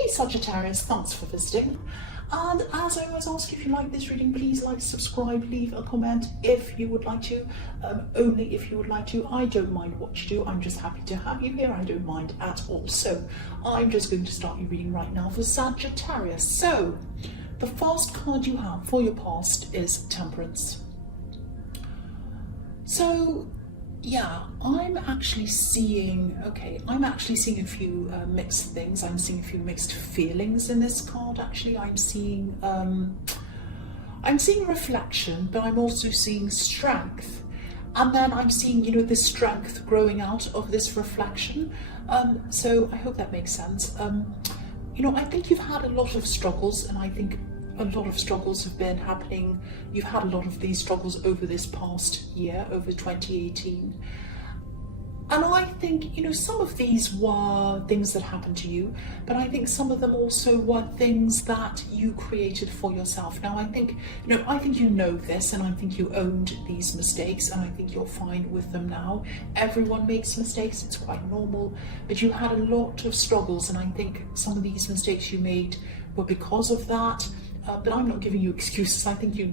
Hey Sagittarius, thanks for visiting. And as I always ask, if you like this reading, please like, subscribe, leave a comment if you would like to, only if you would like to. I don't mind what you do, I'm just happy to have you here, I don't mind at all. So I'm just going to start your reading right now for Sagittarius. So the first card you have for your past is Temperance. So yeah, I'm actually seeing a few mixed things. I'm seeing a few mixed feelings in this card. Actually, I'm seeing reflection, but I'm also seeing strength. And then I'm seeing, this strength growing out of this reflection. So I hope that makes sense. I think you've had a lot of struggles, and I think a lot of struggles have been happening. You've had a lot of these struggles over this past year, over 2018. And I think, some of these were things that happened to you, but I think some of them also were things that you created for yourself. Now, I think you know this, and I think you owned these mistakes, and I think you're fine with them now. Everyone makes mistakes, it's quite normal, but you had a lot of struggles, and I think some of these mistakes you made were because of that. But I'm not giving you excuses. I think you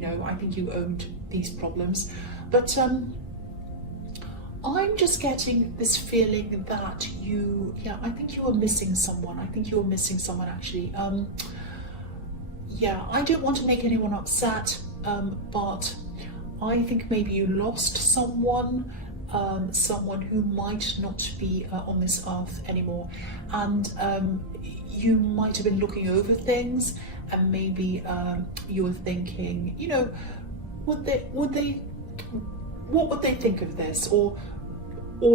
owned these problems. But I'm just getting this feeling that I think you were missing someone. I think you were missing someone, actually. I don't want to make anyone upset, but I think maybe you lost someone, someone who might not be on this earth anymore. And you might have been looking over things, and maybe you were thinking, what would they think of this, or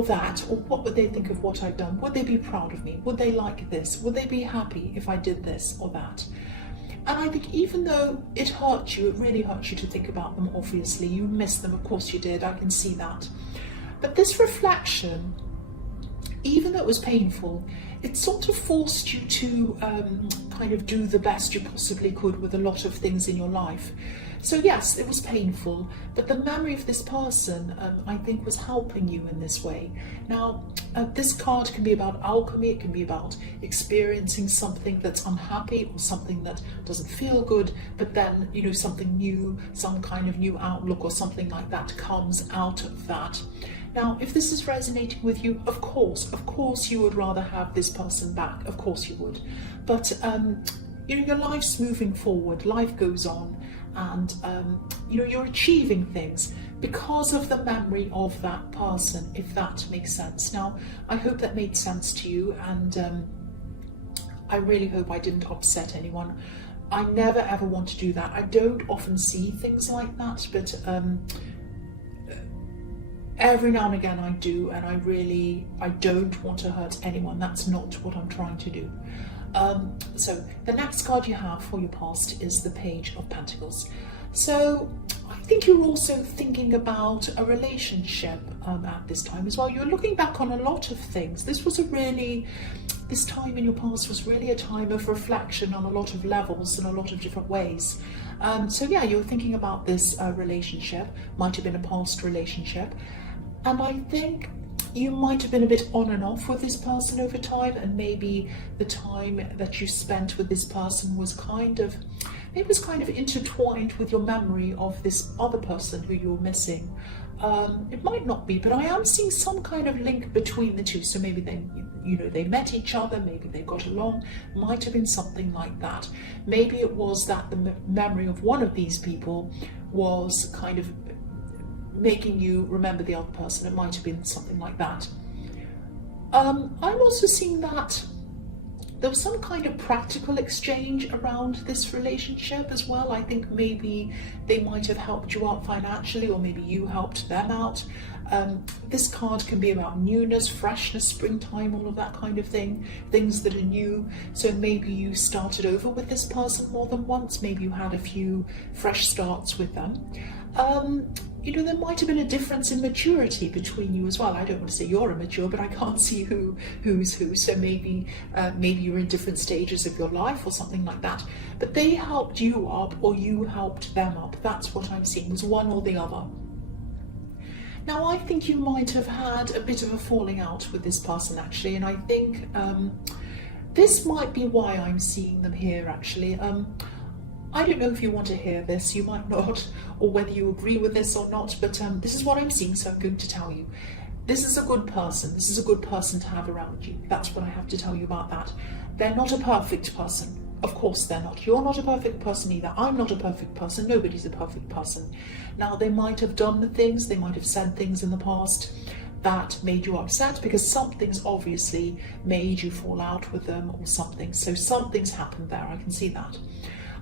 that, or what would they think of what I've done? Would they be proud of me? Would they like this? Would they be happy if I did this or that? And I think even though it hurt you, it really hurt you to think about them. Obviously, you missed them, of course you did, I can see that. But this reflection, even though it was painful, it sort of forced you to kind of do the best you possibly could with a lot of things in your life. So yes, it was painful, but the memory of this person, I think, was helping you in this way. Now, this card can be about alchemy, it can be about experiencing something that's unhappy or something that doesn't feel good, but then, something new, some kind of new outlook or something like that comes out of that. Now, if this is resonating with you, of course you would rather have this person back, of course you would. But, your life's moving forward, life goes on, and, you're achieving things because of the memory of that person, if that makes sense. Now, I hope that made sense to you, and I really hope I didn't upset anyone. I never ever want to do that. I don't often see things like that, but every now and again I do, and I don't want to hurt anyone. That's not what I'm trying to do. So the next card you have for your past is the Page of Pentacles. So I think you're also thinking about a relationship at this time as well. You're looking back on a lot of things. This time in your past was really a time of reflection on a lot of levels in a lot of different ways. So yeah, you're thinking about this relationship, might have been a past relationship. And I think you might have been a bit on and off with this person over time, and maybe the time that you spent with this person was kind of intertwined with your memory of this other person who you're missing. It might not be, but I am seeing some kind of link between the two. So maybe they met each other, maybe they got along, might have been something like that. Maybe it was that the memory of one of these people was kind of making you remember the other person. It might have been something like that. I'm also seeing that there was some kind of practical exchange around this relationship as well. I think maybe they might have helped you out financially, or maybe you helped them out. This card can be about newness, freshness, springtime, all of that kind of thing, things that are new. So maybe you started over with this person more than once. Maybe you had a few fresh starts with them. There might have been a difference in maturity between you as well. I don't want to say you're immature, but I can't see who's who. So maybe you're in different stages of your life or something like that. But they helped you up, or you helped them up. That's what I'm seeing, was one or the other. Now, I think you might have had a bit of a falling out with this person, actually, and I think this might be why I'm seeing them here actually. I don't know if you want to hear this, you might not, or whether you agree with this or not, but this is what I'm seeing, so I'm going to tell you. This is a good person. This is a good person to have around you. That's what I have to tell you about that. They're not a perfect person. Of course they're not. You're not a perfect person either. I'm not a perfect person. Nobody's a perfect person. Now, they might have done the things, they might have said things in the past that made you upset, because something's obviously made you fall out with them or something. So something's happened there. I can see that.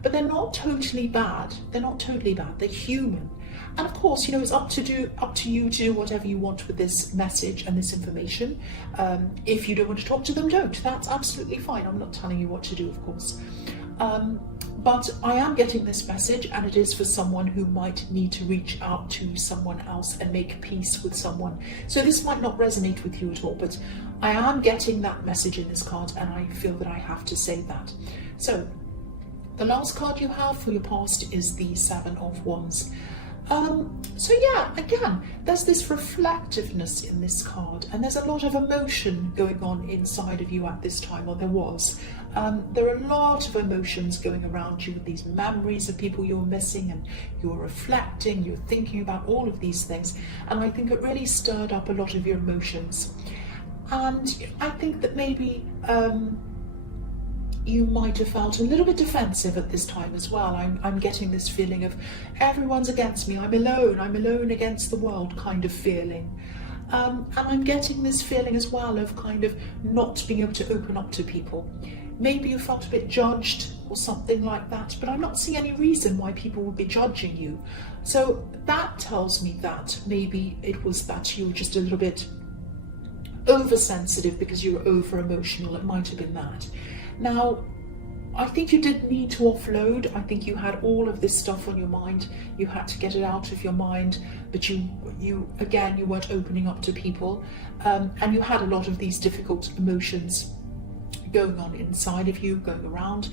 But they're not totally bad. They're not totally bad. They're human. And of course, you know, it's up to you to do whatever you want with this message and this information. If you don't want to talk to them, don't. That's absolutely fine. I'm not telling you what to do, of course. But I am getting this message, and it is for someone who might need to reach out to someone else and make peace with someone. So this might not resonate with you at all, but I am getting that message in this card, and I feel that I have to say that. So the last card you have for your past is the Seven of Wands. So yeah, again, there's this reflectiveness in this card, and there's a lot of emotion going on inside of you at this time, or there was. There are a lot of emotions going around you with these memories of people you're missing, and you're reflecting, you're thinking about all of these things, and I think it really stirred up a lot of your emotions. And I think that maybe you might have felt a little bit defensive at this time as well. I'm getting this feeling of everyone's against me, I'm alone against the world kind of feeling. And I'm getting this feeling as well of kind of not being able to open up to people. Maybe you felt a bit judged or something like that, but I'm not seeing any reason why people would be judging you. So that tells me that maybe it was that you were just a little bit oversensitive because you were over emotional. It might have been that. Now, I think you did need to offload. I think you had all of this stuff on your mind. You had to get it out of your mind, but you weren't opening up to people, and you had a lot of these difficult emotions going on inside of you, going around.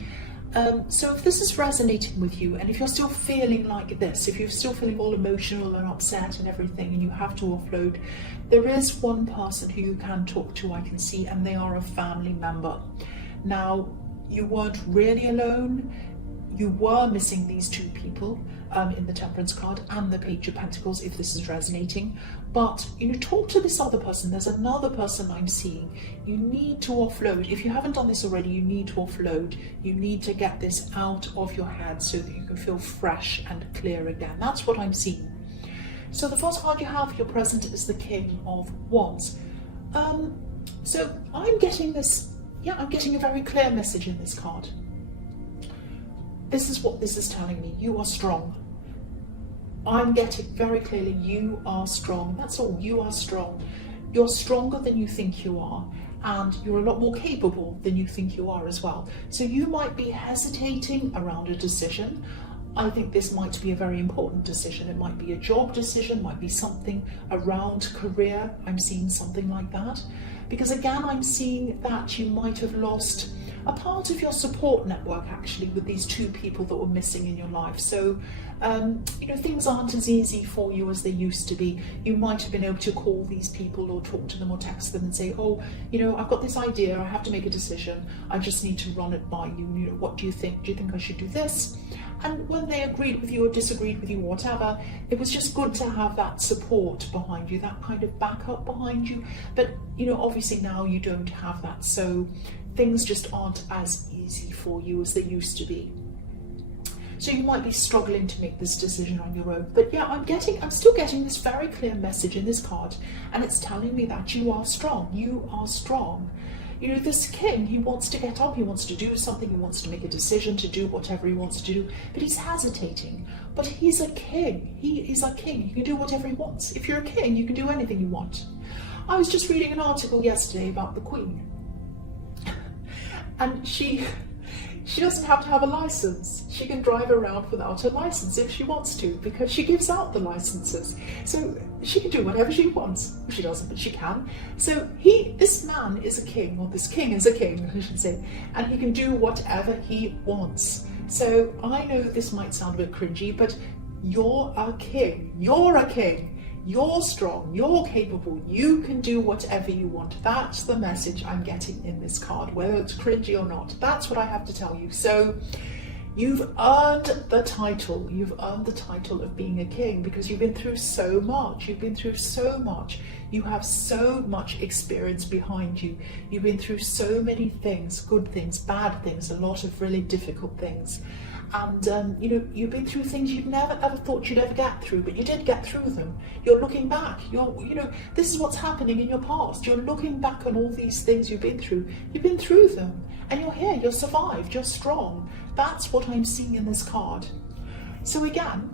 So if this is resonating with you, and if you're still feeling like this, if you're still feeling all emotional and upset and everything, and you have to offload, there is one person who you can talk to, I can see, and they are a family member. Now, you weren't really alone. You were missing these two people in the Temperance card and the Page of Pentacles, if this is resonating. But, you know, talk to this other person. There's another person I'm seeing. You need to offload. If you haven't done this already, you need to offload. You need to get this out of your head so that you can feel fresh and clear again. That's what I'm seeing. So the first card you have for your present is the King of Wands. So I'm getting this. Yeah, I'm getting a very clear message in this card. This is what this is telling me. You are strong. I'm getting very clearly, you are strong. That's all. You are strong. You're stronger than you think you are, and you're a lot more capable than you think you are as well. So you might be hesitating around a decision. I think this might be a very important decision. It might be a job decision, might be something around career. I'm seeing something like that. Because again, I'm seeing that you might have lost a part of your support network actually with these two people that were missing in your life. So, you know, things aren't as easy for you as they used to be. You might have been able to call these people or talk to them or text them and say, oh, you know, I've got this idea, I have to make a decision. I just need to run it by you. You know, what do you think? Do you think I should do this? And whether they agreed with you or disagreed with you or whatever, it was just good to have that support behind you, that kind of backup behind you. But, you know, obviously now you don't have that. So things just aren't as easy for you as they used to be. So you might be struggling to make this decision on your own. But yeah, I'm still getting this very clear message in this card. And it's telling me that you are strong. You are strong. You know, this king, he wants to get up, he wants to do something, he wants to make a decision to do whatever he wants to do, but he's hesitating. But he's a king. He is a king. He can do whatever he wants. If you're a king, you can do anything you want. I was just reading an article yesterday about the Queen. And she doesn't have to have a license. She can drive around without a license if she wants to, because she gives out the licenses. So she can do whatever she wants. She doesn't, but she can. So this man is a king, or this king is a king, I should say, and he can do whatever he wants. So I know this might sound a bit cringy, but you're a king. You're a king. You're strong, you're capable, you can do whatever you want. That's the message I'm getting in this card, whether it's cringy or not. That's what I have to tell you. So you've earned the title. You've earned the title of being a king because you've been through so much. You've been through so much. You have so much experience behind you. You've been through so many things, good things, bad things, a lot of really difficult things. And you've been through things you'd never ever thought you'd ever get through, but you did get through them. You're looking back. This is what's happening in your past. You're looking back on all these things you've been through. You've been through them, and you're here. You're survived. You're strong. That's what I'm seeing in this card. So again,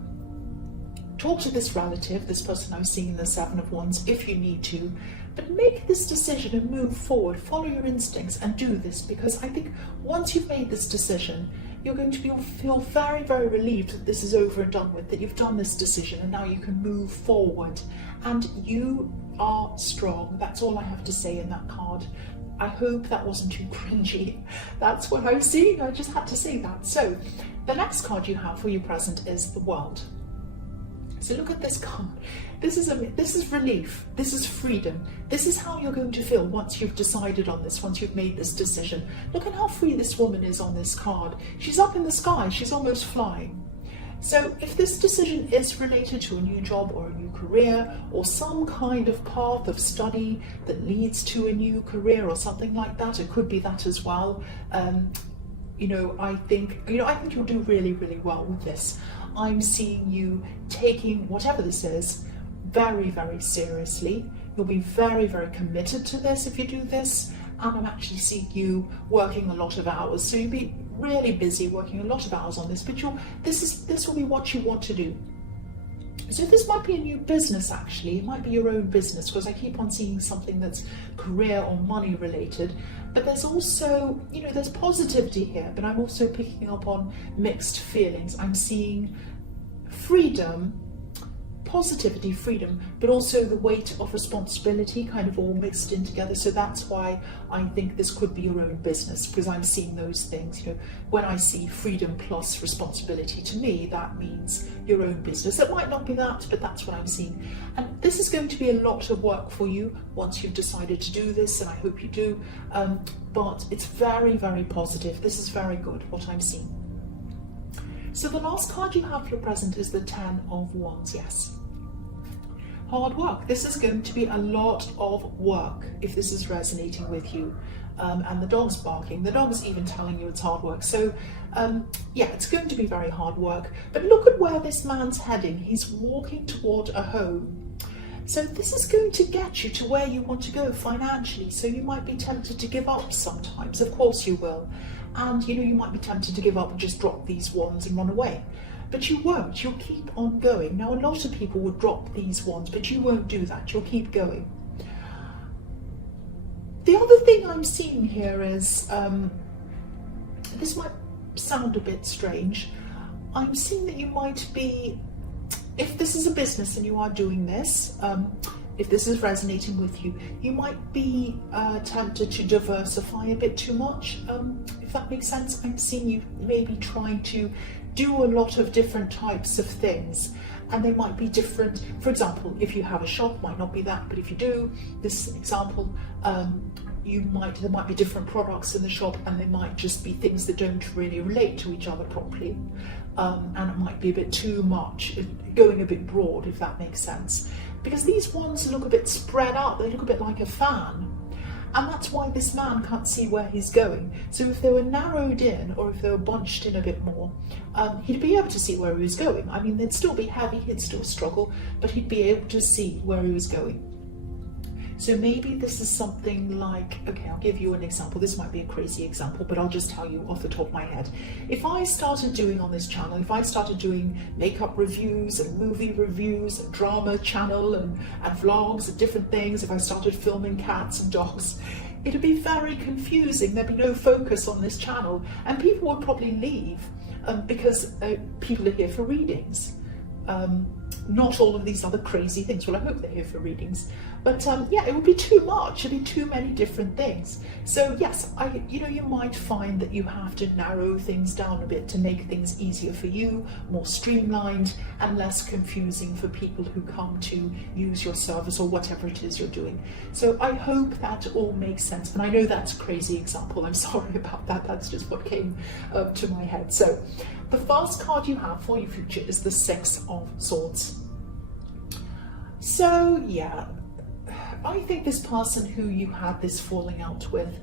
talk to this relative, this person I'm seeing in the Seven of Wands, if you need to, but make this decision and move forward. Follow your instincts and do this, because I think once you've made this decision, you're going to feel very, very relieved that this is over and done with, that you've done this decision and now you can move forward. And you are strong. That's all I have to say in that card. I hope that wasn't too cringy. That's what I'm seeing. I just had to say that. So the next card you have for your present is the World. So look at this card. This is relief. This is freedom. This is how you're going to feel once you've decided on this, once you've made this decision. Look at how free this woman is on this card. She's up in the sky. She's almost flying. So if this decision is related to a new job or a new career or some kind of path of study that leads to a new career or something like that, it could be that as well. I think you'll do really, really well with this. I'm seeing you taking whatever this is very, very seriously. You'll be very, very committed to this if you do this. And I'm actually seeing you working a lot of hours. So you'll be really busy working a lot of hours on this, but this will be what you want to do. So this might be a new business, actually. It might be your own business, because I keep on seeing something that's career or money related. But there's also, there's positivity here, but I'm also picking up on mixed feelings. I'm seeing freedom, positivity, freedom, but also the weight of responsibility kind of all mixed in together. So that's why I think this could be your own business, because I'm seeing those things. When I see freedom plus responsibility, to me that means your own business. It might not be that, but that's what I'm seeing. And this is going to be a lot of work for you once you've decided to do this, and I hope you do. But it's very, very positive. This is very good, what I'm seeing. So the last card you have for your present is the Ten of Wands. Yes. Hard work. This is going to be a lot of work if this is resonating with you. And the dog's barking. The dog's even telling you it's hard work. So yeah, it's going to be very hard work. But look at where this man's heading. He's walking toward a home. So this is going to get you to where you want to go financially. So you might be tempted to give up sometimes. Of course you will. And you might be tempted to give up and just drop these wands and run away. But you won't. You'll keep on going. Now, a lot of people would drop these wands, but you won't do that. You'll keep going. The other thing I'm seeing here is, this might sound a bit strange. I'm seeing that you might be, if this is a business and you are doing this, if this is resonating with you, you might be tempted to diversify a bit too much, if that makes sense. I'm seeing you maybe trying to do a lot of different types of things, and they might be different. For example, if you have a shop, might not be that, but if you do, this example, there might be different products in the shop, and they might just be things that don't really relate to each other properly, and it might be a bit too much, going a bit broad, if that makes sense. Because these wands look a bit spread out, they look a bit like a fan. And that's why this man can't see where he's going. So if they were narrowed in, or if they were bunched in a bit more, he'd be able to see where he was going. I mean, they'd still be heavy, he'd still struggle, but he'd be able to see where he was going. So maybe this is something like, okay, I'll give you an example. This might be a crazy example, but I'll just tell you off the top of my head. If I started doing on this channel, if I started doing makeup reviews and movie reviews and drama channel and vlogs and different things, if I started filming cats and dogs, it'd be very confusing. There'd be no focus on this channel, and people would probably leave because people are here for readings. not all of these other crazy things. Well, I hope they're here for readings, but yeah, it would be too much. It'd be too many different things. So yes, you might find that you have to narrow things down a bit to make things easier for you, more streamlined and less confusing for people who come to use your service or whatever it is you're doing. So I hope that all makes sense. And I know that's a crazy example. I'm sorry about that. That's just what came to my head. So the first card you have for your future is the Six of Swords. So yeah, I think this person who you had this falling out with,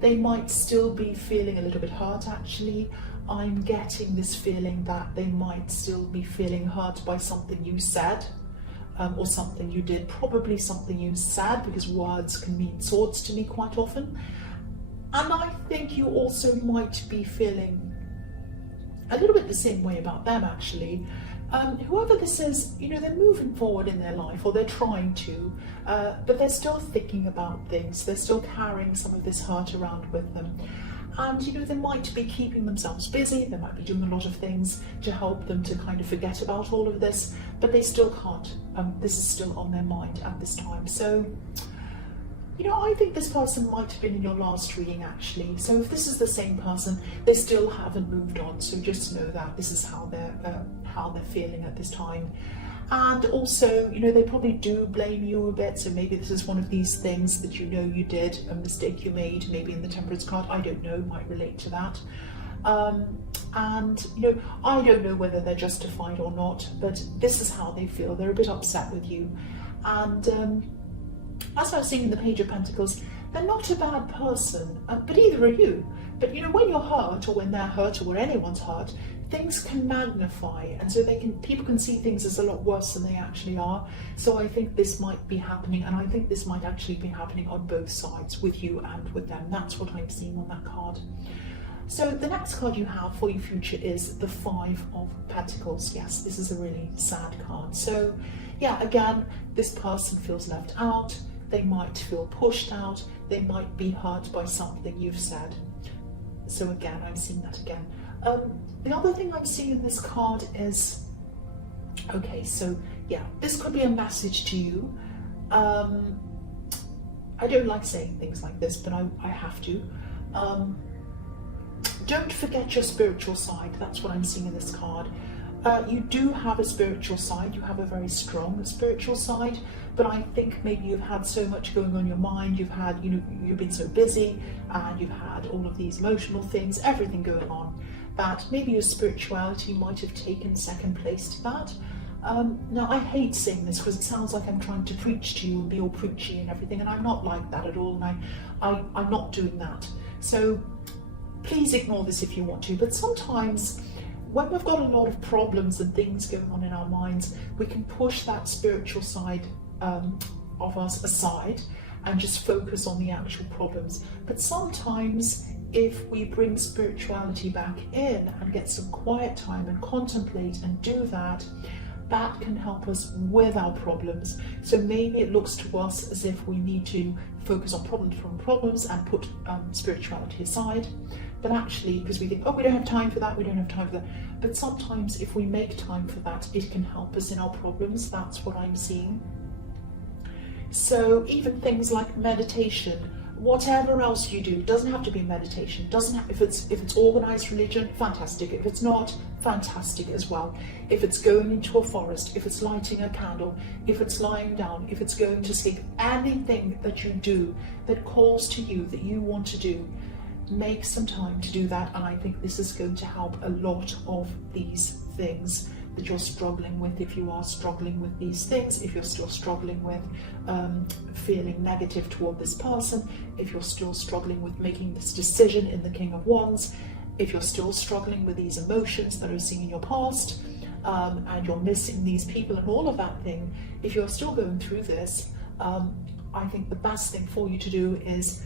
they might still be feeling a little bit hurt actually. I'm getting this feeling that they might still be feeling hurt by something you said or something you did, probably something you said, because words can mean swords to me quite often. And I think you also might be feeling a little bit the same way about them actually. Whoever this is, they're moving forward in their life, or they're trying to, but they're still thinking about things. They're still carrying some of this hurt around with them. And, they might be keeping themselves busy. They might be doing a lot of things to help them to kind of forget about all of this, but they still can't. This is still on their mind at this time. So, I think this person might have been in your last reading actually. So if this is the same person, they still haven't moved on. So just know that this is how they're feeling at this time. And also, they probably do blame you a bit. So maybe this is one of these things that you did, a mistake you made, maybe in the Temperance card, I don't know, might relate to that. And I don't know whether they're justified or not, but this is how they feel. They're a bit upset with you. And as I was saying in the Page of Pentacles, they're not a bad person, but either are you. But when you're hurt, or when they're hurt, or when anyone's hurt, things can magnify, and so people can see things as a lot worse than they actually are. So I think this might be happening, and I think this might actually be happening on both sides, with you and with them. That's what I'm seeing on that card. So the next card you have for your future is the Five of Pentacles. Yes, this is a really sad card. So yeah, again, this person feels left out. They might feel pushed out. They might be hurt by something you've said. So again, I'm seeing that again. The other thing I'm seeing in this card is, okay, so yeah, this could be a message to you. I don't like saying things like this, but I have to. Don't forget your spiritual side. That's what I'm seeing in this card. You do have a spiritual side. You have a very strong spiritual side, but I think maybe you've had so much going on in your mind. You've had, you've been so busy, and you've had all of these emotional things, everything going on, that maybe your spirituality might have taken second place to that. Now, I hate saying this because it sounds like I'm trying to preach to you and be all preachy and everything, and I'm not like that at all, and I'm not doing that. So please ignore this if you want to, but sometimes when we've got a lot of problems and things going on in our minds, we can push that spiritual side of us aside and just focus on the actual problems. But sometimes if we bring spirituality back in and get some quiet time and contemplate and do that, that can help us with our problems. So maybe it looks to us as if we need to focus on problems and put spirituality aside. But actually, because we think, oh, we don't have time for that, we don't have time for that. But sometimes if we make time for that, it can help us in our problems. That's what I'm seeing. So even things like meditation, whatever else you do, doesn't have to be meditation. Doesn't have, if it's organized religion, fantastic. If it's not, fantastic as well. If it's going into a forest, if it's lighting a candle, if it's lying down, if it's going to sleep, anything that you do that calls to you, that you want to do, make some time to do that. And I think this is going to help a lot of these things that you're struggling with. If you are struggling with these things, if you're still struggling with feeling negative toward this person, if you're still struggling with making this decision in the King of Wands, if you're still struggling with these emotions that are seen in your past, and you're missing these people and all of that thing, if you're still going through this, I think the best thing for you to do is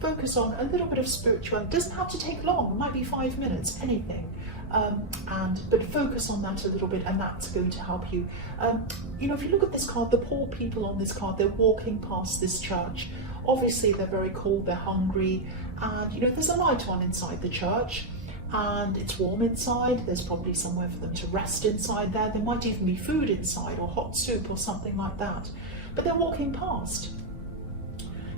focus on a little bit of spirituality. It doesn't have to take long, it might be 5 minutes, anything. But focus on that a little bit, and that's going to help you. If you look at this card, the poor people on this card, they're walking past this church. Obviously they're very cold, they're hungry, and there's a light on inside the church, and it's warm inside. There's probably somewhere for them to rest inside there. There might even be food inside or hot soup or something like that. But they're walking past.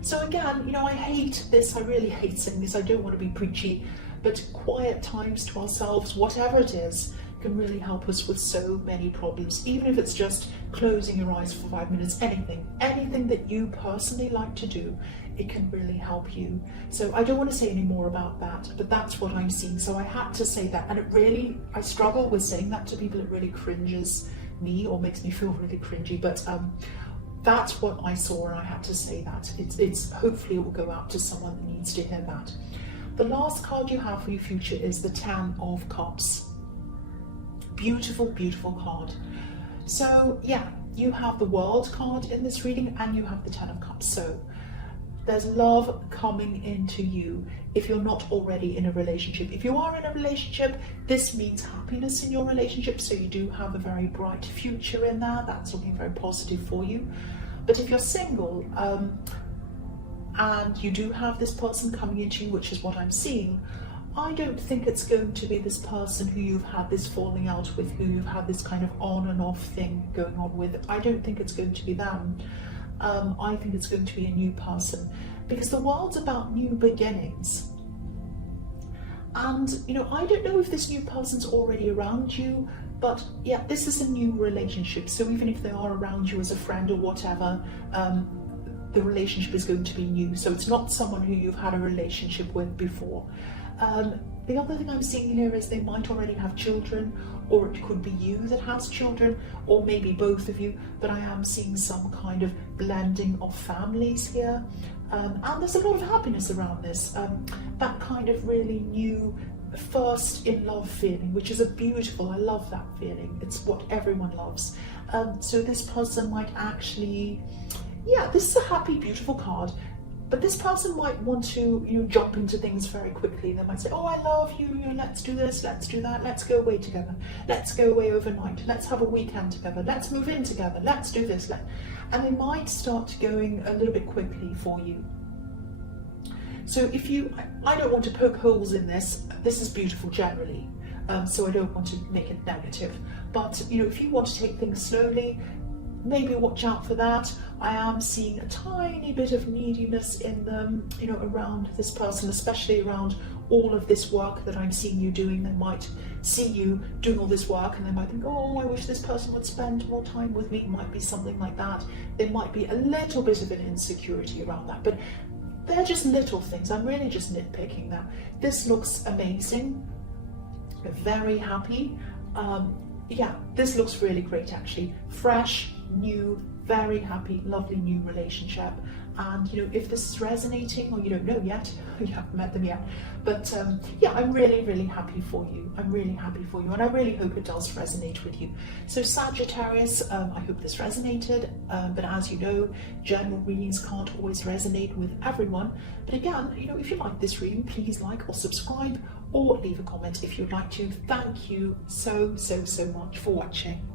So again, you know, I hate this. I really hate saying this. I don't want to be preachy, but quiet times to ourselves, whatever it is, can really help us with so many problems. Even if it's just closing your eyes for 5 minutes, anything that you personally like to do, it can really help you. So I don't want to say any more about that, but that's what I'm seeing. So I had to say that, and it really, I struggle with saying that to people. It really cringes me or makes me feel really cringy, but that's what I saw, and I had to say that. It's hopefully it will go out to someone that needs to hear that. The last card you have for your future is the Ten of Cups. Beautiful, beautiful card. So yeah, you have the World card in this reading and you have the Ten of Cups. So there's love coming into you if you're not already in a relationship. If you are in a relationship, this means happiness in your relationship. So you do have a very bright future in there. That's looking very positive for you. But if you're single, and you do have this person coming into you, which is what I'm seeing, I don't think it's going to be this person who you've had this falling out with, who you've had this kind of on and off thing going on with. I don't think it's going to be them. I think it's going to be a new person, because the world's about new beginnings. And, you know, I don't know if this new person's already around you, but yeah, this is a new relationship. So even if they are around you as a friend or whatever, the relationship is going to be new. So it's not someone who you've had a relationship with before. The other thing I'm seeing here is they might already have children, or it could be you that has children, or maybe both of you, but I am seeing some kind of blending of families here. And there's a lot of happiness around this, that kind of really new first in love feeling, which is a beautiful, I love that feeling. It's what everyone loves. So this person might actually, yeah, this is a happy, beautiful card. But this person might want to, you know, jump into things very quickly. They might say, oh, I love you, you know, let's do this, let's do that, let's go away together, let's go away overnight, let's have a weekend together, let's move in together, let's do this. And they might start going a little bit quickly for you. So if you, I don't want to poke holes in this. This is beautiful generally, so I don't want to make it negative. But, you know, if you want to take things slowly, maybe watch out for that. I am seeing a tiny bit of neediness in them, you know, around this person, especially around all of this work that I'm seeing you doing. They might see you doing all this work and they might think, oh, I wish this person would spend more time with me. It might be something like that. There might be a little bit of an insecurity around that, but they're just little things. I'm really just nitpicking that. This looks amazing. Very happy. Yeah, this looks really great actually. Fresh, new, very happy, lovely new relationship. And, you know, if this is resonating, or you don't know yet, you haven't met them yet, but yeah, I'm really, really happy for you. I'm really happy for you, and I really hope it does resonate with you. So Sagittarius, I hope this resonated, but as you know, general readings can't always resonate with everyone. But again, you know, if you like this reading, please like or subscribe, or leave a comment if you'd like to. Thank you so, so, so much for watching.